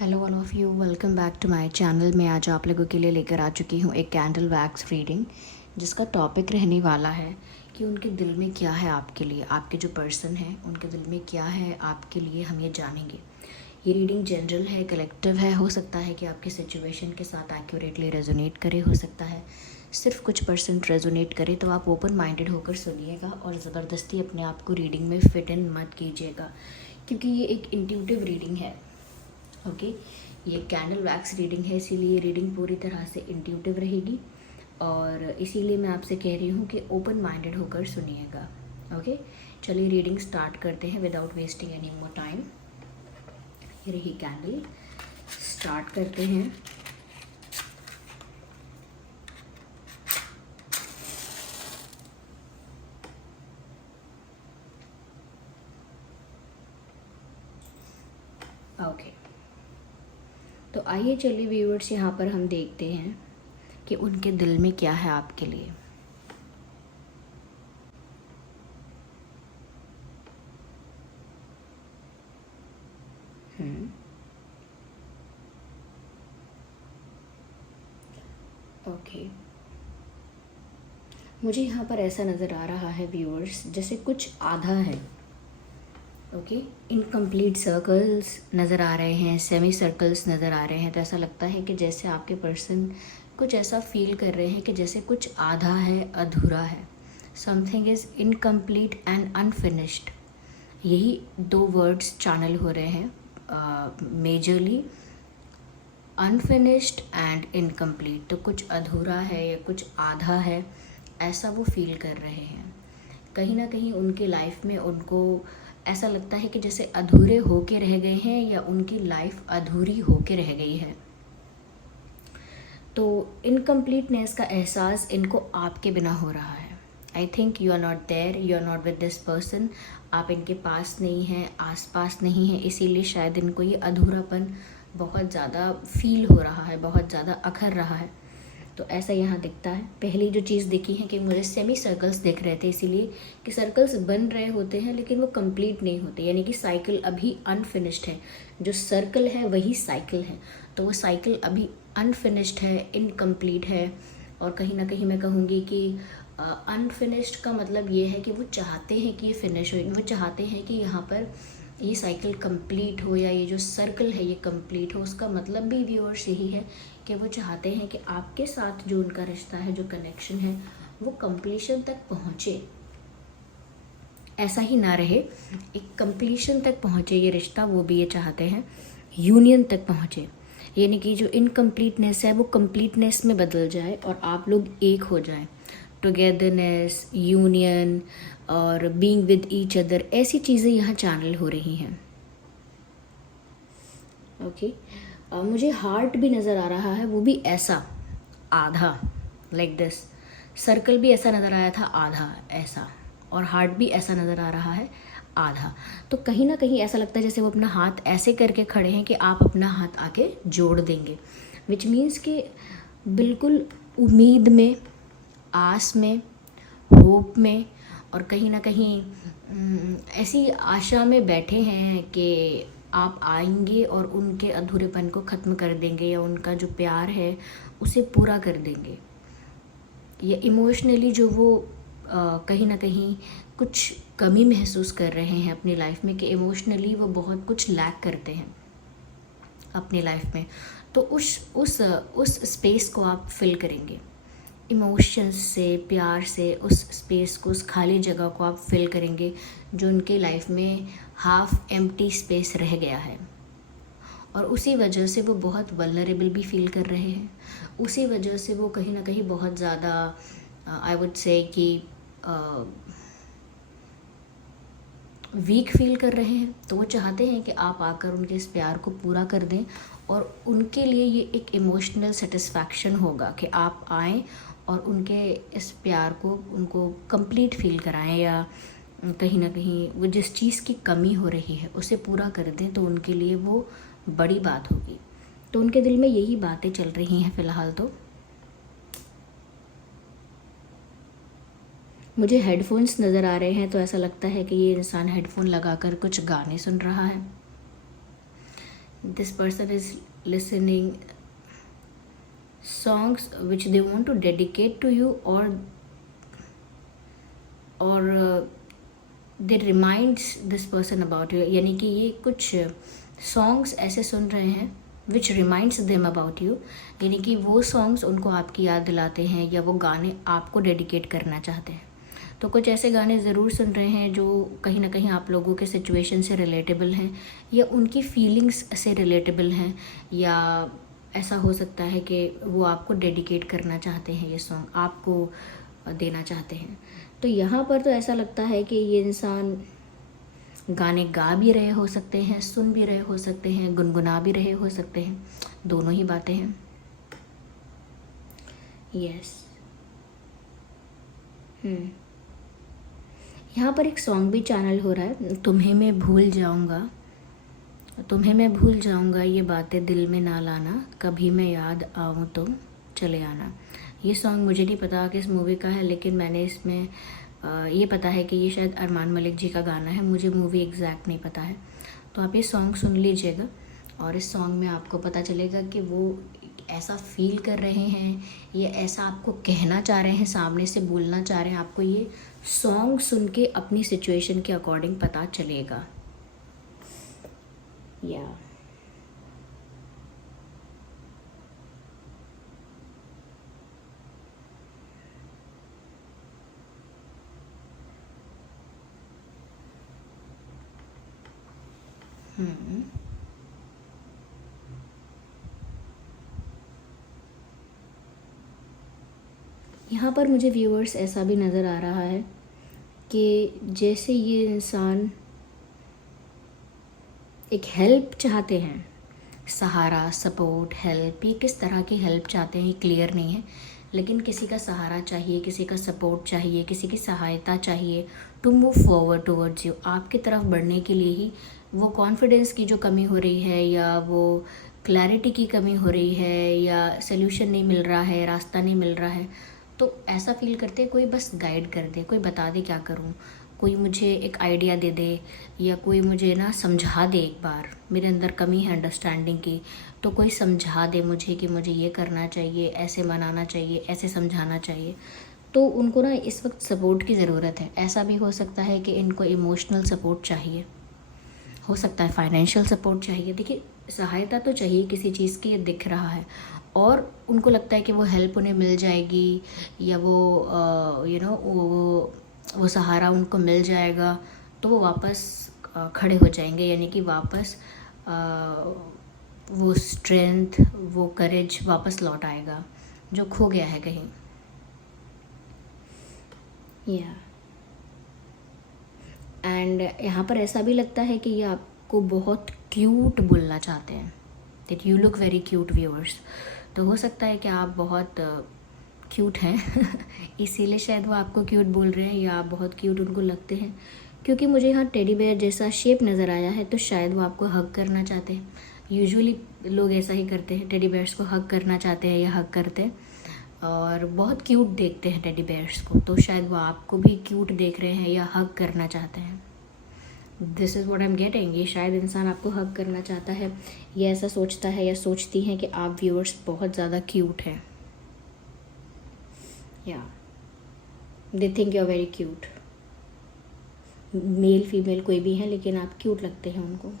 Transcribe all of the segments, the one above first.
Hello all of you, welcome back to my channel. मैं आज आप लोगों के लिए लेकर आ चुकी हूँ एक कैंडल वैक्स रीडिंग, जिसका टॉपिक रहने वाला है कि उनके दिल में क्या है आपके लिए। आपके जो पर्सन है उनके दिल में क्या है आपके लिए, हम ये जानेंगे। ये रीडिंग जनरल है, कलेक्टिव है। हो सकता है कि आपकी सिचुएशन के साथ एक्यूरेटली रेजोनेट करे, हो सकता है सिर्फ कुछ परसेंट रेजोनेट करे। तो आप ओपन माइंडेड होकर सुनिएगा और ज़बरदस्ती अपने आप को रीडिंग में फिट इन मत कीजिएगा, क्योंकि ये एक इंट्यूटिव रीडिंग है। ओके, ये कैंडल वैक्स रीडिंग है, इसीलिए रीडिंग पूरी तरह से इंट्यूटिव रहेगी और इसीलिए मैं आपसे कह रही हूँ कि ओपन माइंडेड होकर सुनिएगा। ओके, चलिए रीडिंग स्टार्ट करते हैं without wasting any more time. ये रही कैंडल, स्टार्ट करते हैं। ओके, तो आइए चलिए व्यूअर्स, यहाँ पर हम देखते हैं कि उनके दिल में क्या है आपके लिए। ओके, मुझे यहाँ पर ऐसा नज़र आ रहा है व्यूअर्स, जैसे कुछ आधा है। ओके, इनकम्प्लीट सर्कल्स नज़र आ रहे हैं, सेमी सर्कल्स नज़र आ रहे हैं। तो ऐसा लगता है कि जैसे आपके पर्सन कुछ ऐसा फील कर रहे हैं कि जैसे कुछ आधा है, अधूरा है। Something is incomplete and unfinished. यही दो वर्ड्स चैनल हो रहे हैं मेजरली, अनफिनिश्ड एंड इनकम्प्लीट। तो कुछ अधूरा है या कुछ आधा है, ऐसा वो फील कर रहे हैं। कहीं ना कहीं उनकी लाइफ में उनको ऐसा लगता है कि जैसे अधूरे होके रह गए हैं या उनकी लाइफ अधूरी होके रह गई है। तो इनकम्प्लीटनेस का एहसास इनको आपके बिना हो रहा है। I think you are not there, you are not with this person. आप इनके पास नहीं हैं, आसपास नहीं हैं, इसीलिए शायद इनको ये अधूरापन बहुत ज़्यादा फील हो रहा है, बहुत ज़्यादा अखर रहा है। तो ऐसा यहाँ दिखता है। पहली जो चीज़ दिखी है कि मुझे सेमी सर्कल्स दिख रहे थे, इसीलिए कि सर्कल्स बन रहे होते हैं लेकिन वो कंप्लीट नहीं होते, यानी कि साइकिल अभी अनफिनिश्ड है। जो सर्कल है वही साइकिल है, तो वो साइकिल अभी अनफिनिश्ड है, इनकम्प्लीट है। और कहीं ना कहीं मैं कहूँगी कि अनफिनिश्ड का मतलब ये है कि वो चाहते हैं कि ये फिनिश हो, वो चाहते हैं कि यहाँ पर ये साइकिल कंप्लीट हो या ये जो सर्कल है ये कंप्लीट हो। उसका मतलब भी व्यूअर्स यही है कि वो चाहते हैं कि आपके साथ जो उनका रिश्ता है, जो कनेक्शन है, वो कंप्लीशन तक पहुँचे। ऐसा ही ना रहे, एक कंप्लीशन तक पहुँचे ये रिश्ता, वो भी ये चाहते हैं यूनियन तक पहुँचे। यानी कि जो इनकम्प्लीटनेस है वो कंप्लीटनेस में बदल जाए और आप लोग एक हो जाएं। टुगेदरनेस, यूनियन और बीइंग विद ईच अदर, ऐसी चीज़ें यहाँ चैनल हो रही हैं। ओके, मुझे हार्ट भी नज़र आ रहा है, वो भी ऐसा आधा, लाइक दिस। सर्कल भी ऐसा नज़र आया था आधा ऐसा, और हार्ट भी ऐसा नज़र आ रहा है आधा। तो कहीं ना कहीं ऐसा लगता है जैसे वो अपना हाथ ऐसे करके खड़े हैं कि आप अपना हाथ आके जोड़ देंगे, विच मीन्स कि बिल्कुल उम्मीद में, आस में, होप में, और कहीं ना कहीं ऐसी आशा में बैठे हैं कि आप आएंगे और उनके अधूरेपन को ख़त्म कर देंगे या उनका जो प्यार है उसे पूरा कर देंगे। या इमोशनली जो वो कहीं ना कहीं कुछ कमी महसूस कर रहे हैं अपनी लाइफ में, कि इमोशनली वो बहुत कुछ लैक करते हैं अपनी लाइफ में। तो उस स्पेस को आप फिल करेंगे इमोशंस से, प्यार से। उस स्पेस को, उस खाली जगह को आप फिल करेंगे जो उनके लाइफ में हाफ एम्प्टी स्पेस रह गया है। और उसी वजह से वो बहुत वल्नरेबल भी फील कर रहे हैं। उसी वजह से वो कहीं ना कहीं बहुत ज़्यादा आई वुड से कि वीक फील कर रहे हैं। तो वो चाहते हैं कि आप आकर उनके इस प्यार को पूरा कर दें, और उनके लिए ये एक इमोशनल सेटिस्फैक्शन होगा कि आप आएँ और उनके इस प्यार को उनको कंप्लीट फील कराएं, या कहीं ना कहीं वो जिस चीज़ की कमी हो रही है उसे पूरा कर दें। तो उनके लिए वो बड़ी बात होगी। तो उनके दिल में यही बातें चल रही हैं फ़िलहाल। तो मुझे हेडफोन्स नज़र आ रहे हैं, तो ऐसा लगता है कि ये इंसान हेडफोन लगाकर कुछ गाने सुन रहा है। this person is listening songs which they want to dedicate to you, or they reminds this person about you. यानी कि ये कुछ songs ऐसे सुन रहे हैं which reminds them about you, यानी कि वो songs उनको आपकी याद दिलाते हैं या वो गाने आपको डेडिकेट करना चाहते हैं। तो कुछ ऐसे गाने ज़रूर सुन रहे हैं जो कहीं ना कहीं आप लोगों के सिचुएशन से रिलेटेबल हैं या उनकी फीलिंग्स से रिलेटेबल हैं, या ऐसा हो सकता है कि वो आपको डेडिकेट करना चाहते हैं, ये सॉन्ग आपको देना चाहते हैं। तो यहाँ पर तो ऐसा लगता है कि ये इंसान गाने गा भी रहे हो सकते हैं, सुन भी रहे हो सकते हैं, गुनगुना भी रहे हो सकते हैं, दोनों ही बातें हैं। यस। यहाँ पर एक सॉन्ग भी चैनल हो रहा है, तुम्हें मैं भूल जाऊँगा, तुम्हें मैं भूल जाऊँगा, ये बातें दिल में ना लाना, कभी मैं याद आऊँ तो चले आना। ये सॉन्ग मुझे नहीं पता किस मूवी का है, लेकिन मैंने इसमें ये पता है कि ये शायद अरमान मलिक जी का गाना है, मुझे मूवी एग्जैक्ट नहीं पता है। तो आप ये सॉन्ग सुन लीजिएगा और इस सॉन्ग में आपको पता चलेगा कि वो ऐसा फील कर रहे हैं या ऐसा आपको कहना चाह रहे हैं, सामने से बोलना चाह रहे हैं। आपको ये सॉन्ग सुन के अपनी सिचुएशन के अकॉर्डिंग पता चलेगा। या यहाँ पर मुझे व्यूअर्स ऐसा भी नज़र आ रहा है कि जैसे ये इंसान एक हेल्प चाहते हैं, सहारा, सपोर्ट, हेल्प, ये किस तरह की हेल्प चाहते हैं ये क्लियर नहीं है, लेकिन किसी का सहारा चाहिए, किसी का सपोर्ट चाहिए, किसी की सहायता चाहिए to move forward towards you. आपकी तरफ बढ़ने के लिए ही वो कॉन्फिडेंस की जो कमी हो रही है या वो क्लैरिटी की कमी हो रही है या सल्यूशन नहीं मिल रहा है, रास्ता नहीं मिल रहा है, तो ऐसा फील करते हैं कोई बस गाइड कर दे, कोई बता दे क्या करूं, कोई मुझे एक आइडिया दे दे या कोई मुझे ना समझा दे, एक बार मेरे अंदर कमी है अंडरस्टैंडिंग की, तो कोई समझा दे मुझे कि मुझे ये करना चाहिए, ऐसे मनाना चाहिए, ऐसे समझाना चाहिए। तो उनको ना इस वक्त सपोर्ट की ज़रूरत है। ऐसा भी हो सकता है कि इनको इमोशनल सपोर्ट चाहिए, हो सकता है फाइनेंशियल सपोर्ट चाहिए। देखिए, सहायता तो चाहिए किसी चीज़ की, ये दिख रहा है, और उनको लगता है कि वो हेल्प उन्हें मिल जाएगी या वो वो सहारा उनको मिल जाएगा, तो वो वापस खड़े हो जाएंगे, यानी कि वापस वो स्ट्रेंथ, वो करेज वापस लौट आएगा जो खो गया है कहीं। या एंड यहाँ पर ऐसा भी लगता है कि ये आपको बहुत क्यूट बोलना चाहते हैं, that you look very cute viewers. तो हो सकता है कि आप बहुत क्यूट हैं इसीलिए शायद वो आपको क्यूट बोल रहे हैं, या आप बहुत क्यूट उनको लगते हैं, क्योंकि मुझे यहाँ टेडी बेयर जैसा शेप नज़र आया है, तो शायद वो आपको हग करना चाहते हैं। यूजुअली लोग ऐसा ही करते हैं, टेडी बेयर्स को हग करना चाहते हैं या हग करते हैं, और बहुत क्यूट देखते हैं टेडी बेयर्स को, तो शायद वो आपको भी क्यूट देख रहे हैं या हग करना चाहते हैं। This is what I am getting. ये शायद इंसान आपको हग करना चाहता है, या ऐसा सोचता है या सोचती हैं कि आप व्यूअर्स बहुत ज़्यादा क्यूट हैं, या they think you are very cute. Male female कोई भी है, लेकिन आप क्यूट लगते हैं उनको।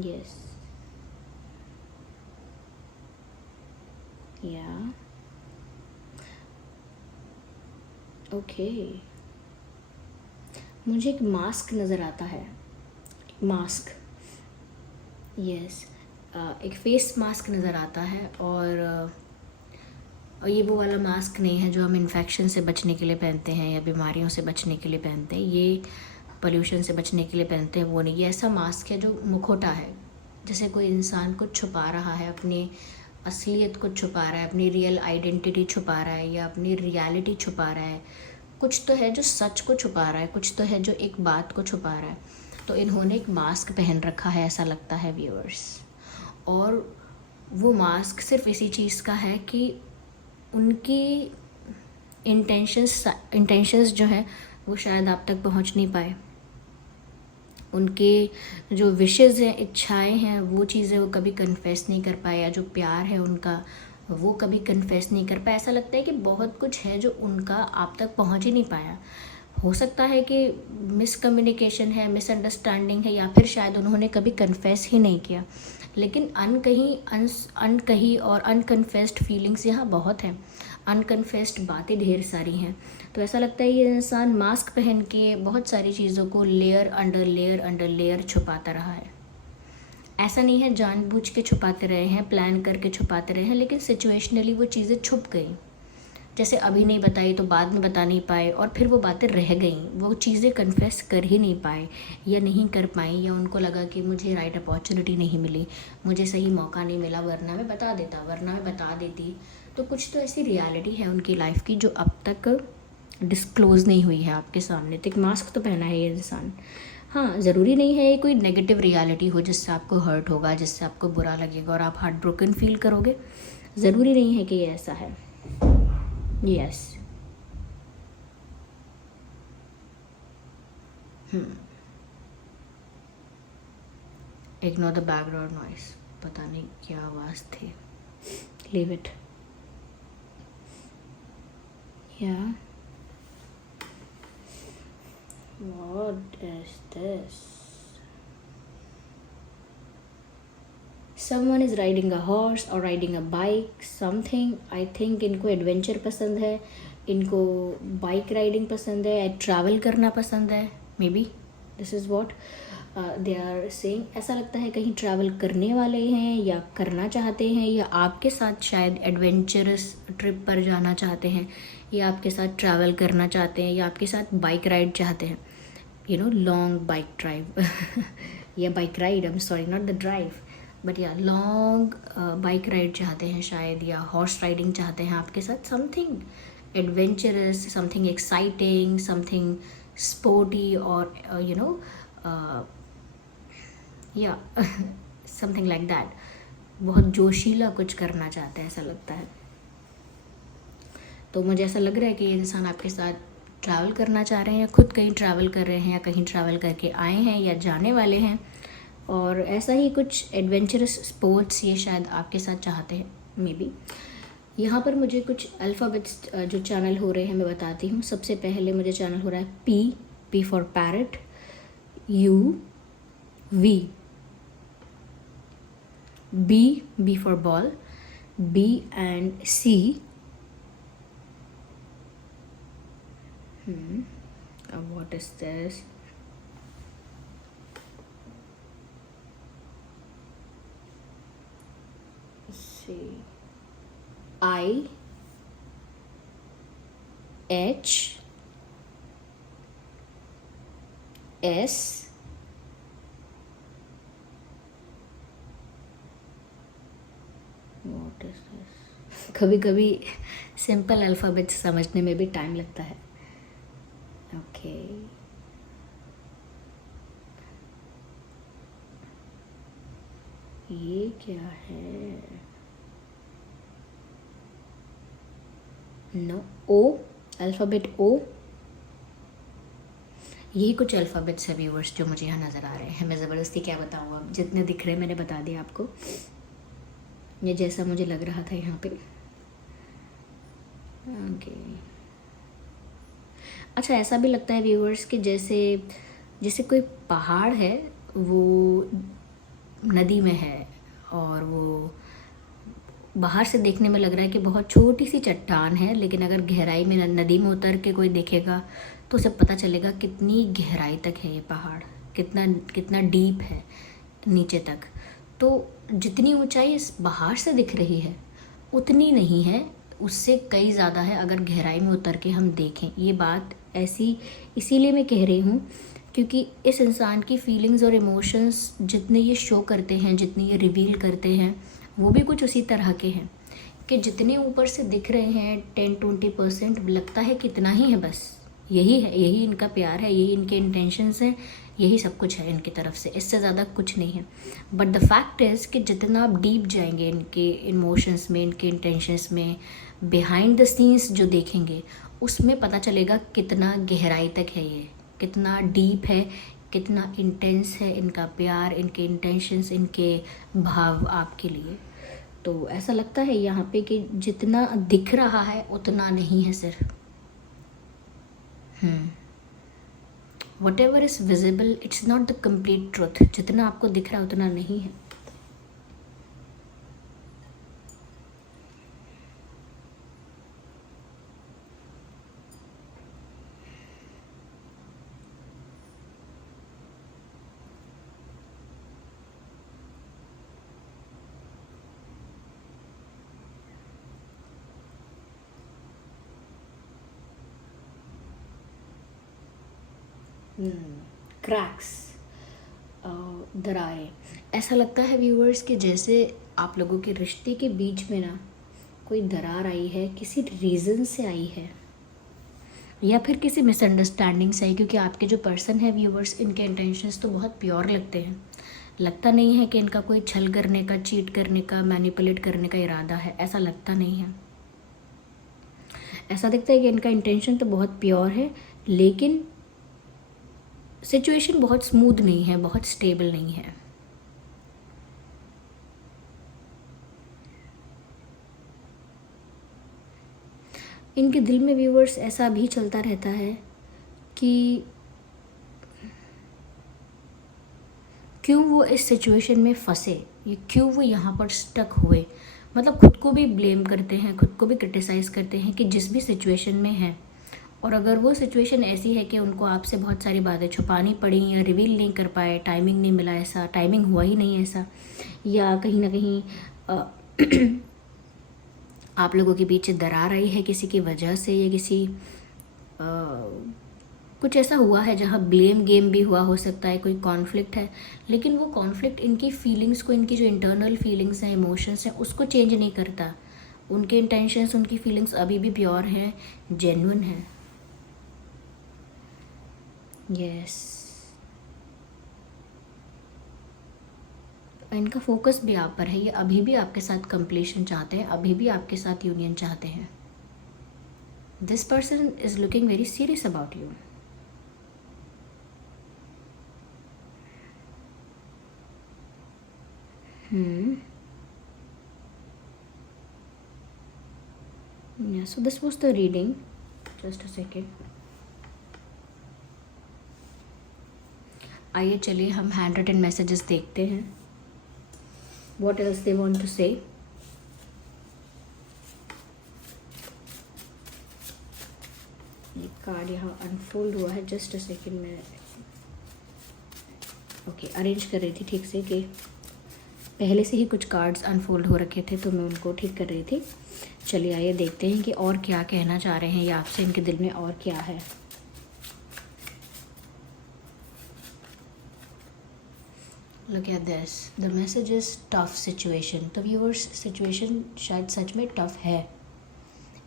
यस। या ओके, मुझे एक मास्क नज़र आता है, मास्क, यस, एक फेस मास्क नज़र आता है, और ये वो वाला मास्क नहीं है जो हम इन्फेक्शन से बचने के लिए पहनते हैं या बीमारियों से बचने के लिए पहनते हैं, ये पोल्यूशन से बचने के लिए पहनते हैं, वो नहीं। ये ऐसा मास्क है जो मुखौटा है, जैसे कोई इंसान को छुपा रहा है, अपनी असलियत को छुपा रहा है, अपनी रियल आइडेंटिटी छुपा रहा है या अपनी रियलिटी छुपा रहा है। कुछ तो है जो सच को छुपा रहा है, कुछ तो है जो एक बात को छुपा रहा है। तो इन्होंने एक मास्क पहन रखा है, ऐसा लगता है व्यूअर्स, और वो मास्क सिर्फ इसी चीज़ का है कि उनकी इंटेंशंस जो है वो शायद आप तक पहुंच नहीं पाए, उनके जो विशेज़ हैं, इच्छाएं हैं, वो चीज़ें वो कभी कन्फेस नहीं कर पाए, या जो प्यार है उनका वो कभी कन्फेस नहीं कर पाए। ऐसा लगता है कि बहुत कुछ है जो उनका आप तक पहुंच ही नहीं पाया। हो सकता है कि मिसकम्युनिकेशन है, मिसअंडरस्टैंडिंग है, या फिर शायद उन्होंने कभी कन्फेस ही नहीं किया। लेकिन अनकही और अनकन्फेस्ड फीलिंग्स यहाँ बहुत हैं, अनकन्फेस्ड बातें ढेर सारी हैं। तो ऐसा लगता है ये इंसान मास्क पहन के बहुत सारी चीज़ों को लेयर अंडर लेयर छुपाता रहा है। ऐसा नहीं है जानबूझ के छुपाते रहे हैं, प्लान करके छुपाते रहे हैं, लेकिन सिचुएशनली वो चीज़ें छुप गई। जैसे अभी नहीं बताई तो बाद में बता नहीं पाए, और फिर वो बातें रह गई, वो चीज़ें कन्फेस कर ही नहीं पाए या नहीं कर पाई, या उनको लगा कि मुझे राइट अपॉर्चुनिटी नहीं मिली, मुझे सही मौका नहीं मिला, वरना मैं बता देता, वरना मैं बता देती। तो कुछ तो ऐसी रियलिटी है उनकी लाइफ की जो अब तक डिस्क्लोज़ नहीं हुई है आपके सामने। तो एक मास्क तो पहना है ये इंसान। हाँ, ज़रूरी नहीं है ये कोई नेगेटिव रियलिटी हो जिससे आपको हर्ट होगा, जिससे आपको बुरा लगेगा और आप हार्ट ब्रोकन फील करोगे। ज़रूरी नहीं है कि ये ऐसा है। Yes. Ignore the background noise. पता नहीं क्या आवाज़ थी। Leave it. या What is this? Someone is riding a horse or riding a bike, something. I think इनको एडवेंचर पसंद है, इनको बाइक राइडिंग पसंद है, ट्रैवल करना पसंद है। Maybe this is what they are saying. ऐसा लगता है कहीं ट्रैवल करने वाले हैं या करना चाहते हैं, या आपके साथ शायद एडवेंचरस ट्रिप पर जाना चाहते हैं, या आपके साथ ट्रैवल करना चाहते हैं, या आपके साथ बाइक राइड चाहते हैं, you know, long bike drive या bike ride, I am sorry, not the drive, but या लॉन्ग बाइक राइड चाहते हैं शायद, या हॉर्स राइडिंग चाहते हैं आपके साथ। Something adventurous, something exciting, something sporty, और यू नो या समथिंग लाइक दैट। बहुत जोशीला कुछ करना चाहते हैं ऐसा लगता है। तो मुझे ऐसा लग रहा है कि ये इंसान आपके साथ ट्रैवल करना चाह रहे हैं, या खुद कहीं ट्रैवल कर रहे हैं, या कहीं ट्रैवल करके आए हैं, या जाने वाले हैं, और ऐसा ही कुछ एडवेंचरस स्पोर्ट्स ये शायद आपके साथ चाहते हैं। मे बी यहाँ पर मुझे कुछ अल्फ़ाबेट्स जो चैनल हो रहे हैं मैं बताती हूँ। सबसे पहले मुझे चैनल हो रहा है P for parrot, U, V, B for ball, B and C, what is this? Let's see. I, H, S, what is this? कभी कभी सिंपल अल्फ़ाबेट्स समझने में भी टाइम लगता है। ओके, ये क्या है? नो, ओ, अल्फ़ाबेट ओ। यही कुछ अल्फ़ाबेट्स है व्यूअर्स जो मुझे यहाँ नज़र आ रहे हैं। मैं ज़बरदस्ती क्या बताऊँ, अब जितने दिख रहे हैं मैंने बता दिया आपको, ये जैसा मुझे लग रहा था यहाँ पे। ओके, अच्छा, ऐसा भी लगता है व्यूअर्स कि जैसे कोई पहाड़ है, वो नदी में है, और वो बाहर से देखने में लग रहा है कि बहुत छोटी सी चट्टान है, लेकिन अगर गहराई में नदी में उतर के कोई देखेगा तो उसे पता चलेगा कितनी गहराई तक है ये पहाड़, कितना डीप है नीचे तक। तो जितनी ऊंचाई इस बाहर से दिख रही है उतनी नहीं है, उससे कई ज़्यादा है अगर गहराई में उतर के हम देखें। ये बात ऐसी इसीलिए मैं कह रही हूँ क्योंकि इस इंसान की फीलिंग्स और इमोशंस जितने ये शो करते हैं, जितने ये रिवील करते हैं, वो भी कुछ उसी तरह के हैं कि जितने ऊपर से दिख रहे हैं 10-20% लगता है कितना ही है, बस यही है, यही इनका प्यार है, यही इनके इंटेंशंस हैं, यही सब कुछ है इनकी तरफ से, इससे ज़्यादा कुछ नहीं है। बट द फैक्ट इज़ कि जितना आप डीप जाएंगे इनके इमोशंस में, इनके इंटेंशंस में, बिहाइंड द सीन्स जो देखेंगे, उसमें पता चलेगा कितना गहराई तक है ये, कितना डीप है, कितना इंटेंस है इनका प्यार, इनके इंटेंशंस, इनके भाव आपके लिए। तो ऐसा लगता है यहाँ पे कि जितना दिख रहा है उतना नहीं है सिर्फ। What ever is visible it's not the complete truth. जितना आपको दिख रहा है उतना नहीं है। क्रैक्स, दरारें। ऐसा लगता है व्यूअर्स कि जैसे आप लोगों के रिश्ते के बीच में ना कोई दरार आई है, किसी रीज़न से आई है या फिर किसी मिसअंडरस्टैंडिंग से आई। क्योंकि आपके जो पर्सन है व्यूअर्स, इनके इंटेंशंस तो बहुत प्योर लगते हैं। लगता नहीं है कि इनका कोई छल करने का, चीट करने का, मैनिपुलेट करने का इरादा है। ऐसा लगता नहीं है। ऐसा दिखता है कि इनका इंटेंशन तो बहुत प्योर है, लेकिन सिचुएशन बहुत स्मूथ नहीं है, बहुत स्टेबल नहीं है। इनके दिल में व्यूअर्स ऐसा भी चलता रहता है कि क्यों वो इस सिचुएशन में फंसे, ये क्यों वो यहाँ पर स्टक हुए। मतलब खुद को भी ब्लेम करते हैं, खुद को भी क्रिटिसाइज़ करते हैं कि जिस भी सिचुएशन में है। और अगर वो सिचुएशन ऐसी है कि उनको आपसे बहुत सारी बातें छुपानी पड़ी या रिवील नहीं कर पाए, टाइमिंग नहीं मिला, ऐसा टाइमिंग हुआ ही नहीं ऐसा, या कहीं ना कहीं आप लोगों के बीच दरार आई है किसी की वजह से, या किसी कुछ ऐसा हुआ है जहाँ ब्लेम गेम भी हुआ हो सकता है, कोई कॉन्फ्लिक्ट है। लेकिन वो कॉन्फ्लिक्ट इनकी फीलिंग्स को, इनकी जो इंटरनल फीलिंग्स हैं, इमोशंस हैं, उसको चेंज नहीं करता। उनके इंटेंशंस, उनकी फीलिंग्स अभी भी प्योर हैं, जेन्युइन हैं। यस, इनका फोकस भी आप पर है। ये अभी भी आपके साथ कंप्लीशन चाहते हैं, अभी भी आपके साथ यूनियन चाहते हैं। This person is looking very serious about you. Yeah, so this was the reading. Just a second. आइए चलिए हम हैंड रिटन मैसेजेस देखते हैं। What else they want to say? ये कार्ड यहाँ अनफोल्ड हुआ है। जस्ट अ सेकेंड, मैं ओके अरेंज कर रही थी ठीक से, कि पहले से ही कुछ कार्ड्स अनफोल्ड हो रखे थे तो मैं उनको ठीक कर रही थी। चलिए आइए देखते हैं कि और क्या कहना चाह रहे हैं या आपसे इनके दिल में और क्या है। Look at this. The message is tough situation. तो व्यूअर्स, सिचुएशन शायद सच में टफ है।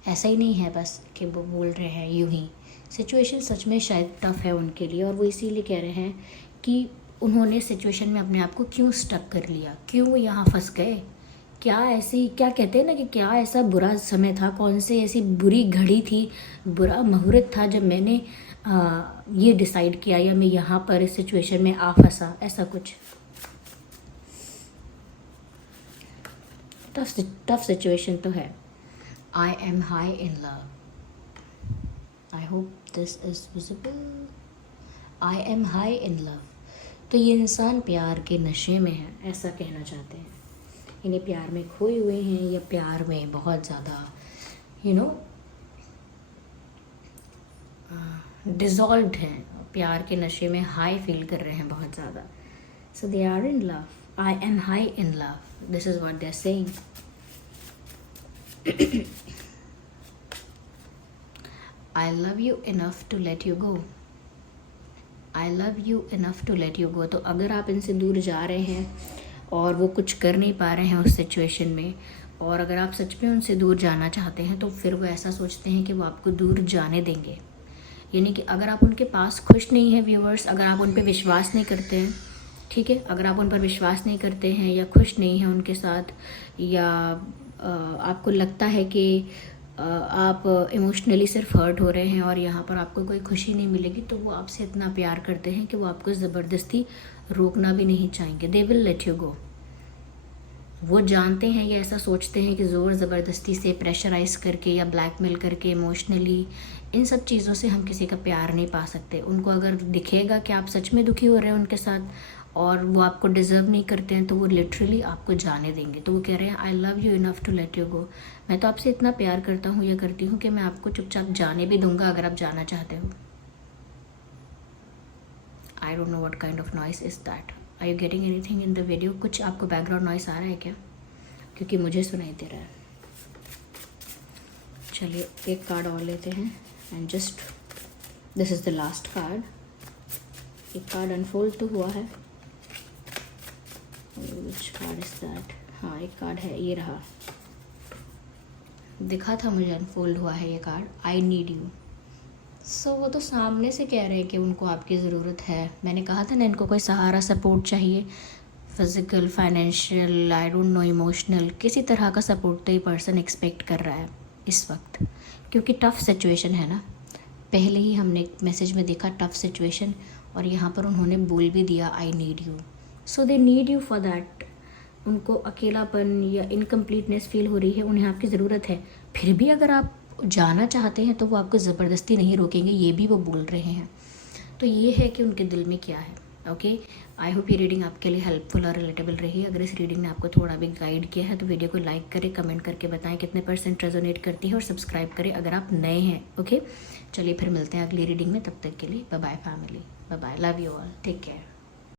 ऐसा ही नहीं है बस कि वो बोल रहे हैं यूं ही। सिचुएशन सच में शायद टफ है उनके लिए, और वो इसीलिए कह रहे हैं कि उन्होंने सिचुएशन में अपने आप को क्यों स्टक कर लिया, क्यों वो यहाँ फंस गए। क्या ऐसी, क्या कहते हैं ना कि क्या ऐसा बुरा समय था, कौन सी ऐसी बुरी घड़ी थी, बुरा मुहूर्त था जब मैंने ये डिसाइड किया या मैं यहाँ पर इस सिचुएशन में आ फंसा, ऐसा कुछ। टफ सिचुएशन तो है। I am high in love. I hope this is visible. I am high in love. तो ये इंसान प्यार के नशे में है, ऐसा कहना चाहते हैं। इन्हें प्यार में खोए हुए हैं या प्यार में बहुत ज़्यादा डिज़ॉल्व्ड हैं, प्यार के नशे में हाई फील कर रहे हैं बहुत ज़्यादा। So they are in love. I am high in love. This is what they're saying. I love you enough to let you go. I love you enough to let you go. तो अगर आप इनसे दूर जा रहे हैं और वो कुछ कर नहीं पा रहे हैं उस सिचुएशन में, और अगर आप सच में उनसे दूर जाना चाहते हैं, तो फिर वो ऐसा सोचते हैं कि वो आपको दूर जाने देंगे। यानी कि अगर आप उनके पास खुश नहीं हैं व्यूअर्स, अगर आप उन पर विश्वास नहीं करते हैं, ठीक है, अगर आप उन पर विश्वास नहीं करते हैं या खुश नहीं हैं उनके साथ, या आपको लगता है कि आप इमोशनली सिर्फ हर्ट हो रहे हैं और यहाँ पर आपको कोई खुशी नहीं मिलेगी, तो वो आपसे इतना प्यार करते हैं कि वो आपको ज़बरदस्ती रोकना भी नहीं चाहेंगे। दे विल लेट यू गो। वो जानते हैं या ऐसा सोचते हैं कि ज़ोर ज़बरदस्ती से प्रेशराइज करके या ब्लैकमेल करके इमोशनली, इन सब चीज़ों से हम किसी का प्यार नहीं पा सकते। उनको अगर दिखेगा कि आप सच में दुखी हो रहे हैं उनके साथ और वो आपको डिज़र्व नहीं करते हैं, तो वो लिटरली आपको जाने देंगे। तो वो कह रहे हैं I love you enough to let you go. मैं तो आपसे इतना प्यार करता हूँ या करती हूँ कि मैं आपको चुपचाप जाने भी दूंगा अगर आप जाना चाहते हो। I don't know what kind of noise is that. Are you getting anything in the video? कुछ आपको बैकग्राउंड नॉइस आ रहा है क्या? क्योंकि मुझे सुनाई दे रहा है। चलिए एक कार्ड और लेते हैं and just this is the last card. एक कार्ड अनफोल्ड तो हुआ है। विच कार्ड इज दैट? हाँ एक कार्ड है, ये रहा, दिखा था मुझे अनफोल्ड हुआ है ये card. I need you. So वो तो सामने से कह रहे हैं कि उनको आपकी ज़रूरत है। मैंने कहा था ना इनको कोई सहारा, सपोर्ट चाहिए, physical, financial, I don't no, emotional, किसी तरह का सपोर्ट तो ये पर्सन एक्सपेक्ट कर रहा है इस वक्त, क्योंकि टफ़ सिचुएशन है ना। पहले ही हमने मैसेज में देखा टफ़ सिचुएशन, और यहाँ पर उन्होंने बोल भी दिया आई need you. So they need you for that. उनको अकेलापन या इनकम्प्लीटनेस फील हो रही है, उन्हें आपकी ज़रूरत है। फिर भी अगर आप जाना चाहते हैं तो वो आपको ज़बरदस्ती नहीं रोकेंगे, ये भी वो बोल रहे हैं। तो ये है कि उनके दिल में क्या है। ओके, आई होप ये रीडिंग आपके लिए हेल्पफुल और रिलेटेबल रही। अगर इस रीडिंग ने आपको थोड़ा भी गाइड किया है तो वीडियो को लाइक करें, कमेंट करके बताएं कितने % रेजोनेट करती है, और सब्सक्राइब करें अगर आप नए हैं। ओके, चलिए फिर मिलते हैं अगली रीडिंग में। तब तक के लिए bye bye family, bye bye, love you all, take care.